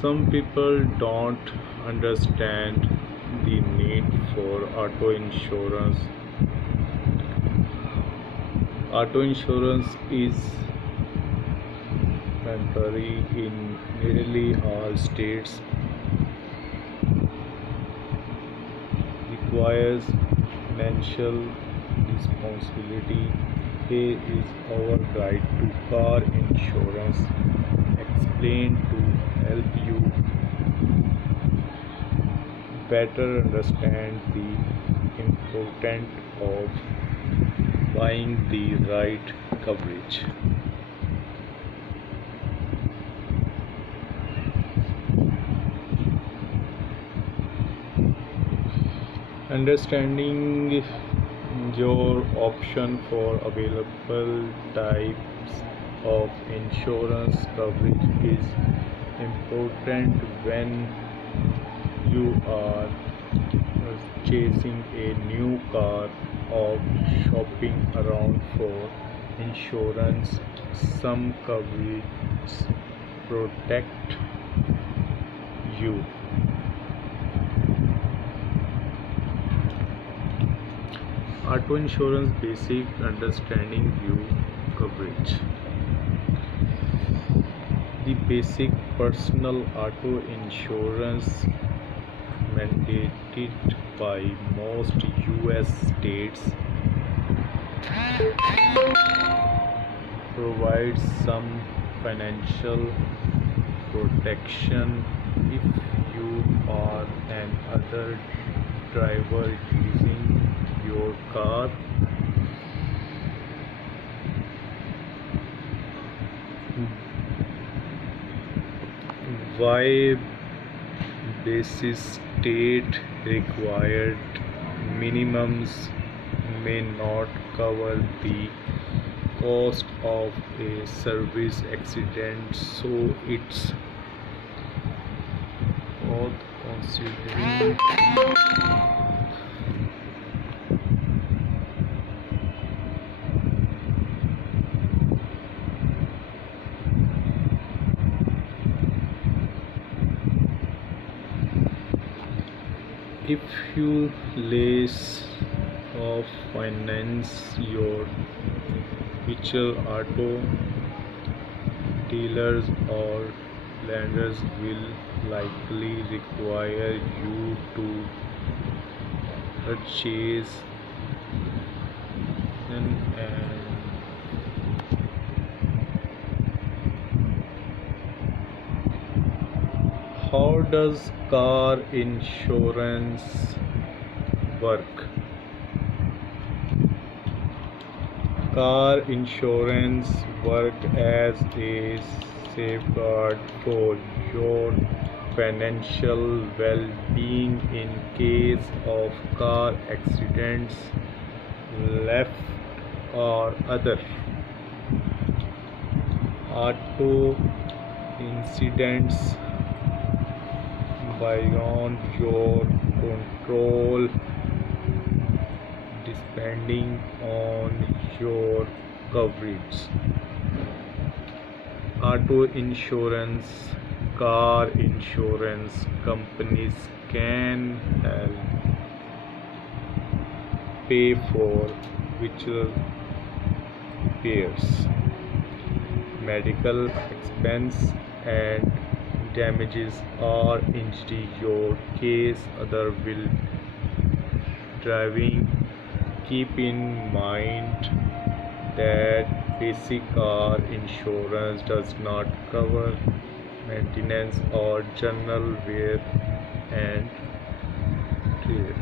Some people don't understand the need for auto insurance. Auto insurance is mandatory in nearly all states, requires financial responsibility. Here is our guide to car insurance, explained to help you better understand the importance of buying the right coverage. Understanding your option for available types of insurance coverage is important when you are chasing a new car or shopping around for insurance. Some coverage protect you. Auto insurance basic understanding you coverage. The basic personal auto insurance mandated by most US states provides some financial protection if you or an other driver using your car why basis state required minimums may not cover the cost of a service accident, so it's worth considering. If you less of finance your future auto dealers or lenders will likely require you to purchase and how does car insurance work? Car insurance works as a safeguard for your financial well-being in case of car accidents, theft, or other auto incidents beyond your control, depending on your coverage. Auto insurance, car insurance companies can help pay for virtual repairs, medical expense, and damages or injury your case other will driving. Keep in mind that basic car insurance does not cover maintenance or general wear and tear.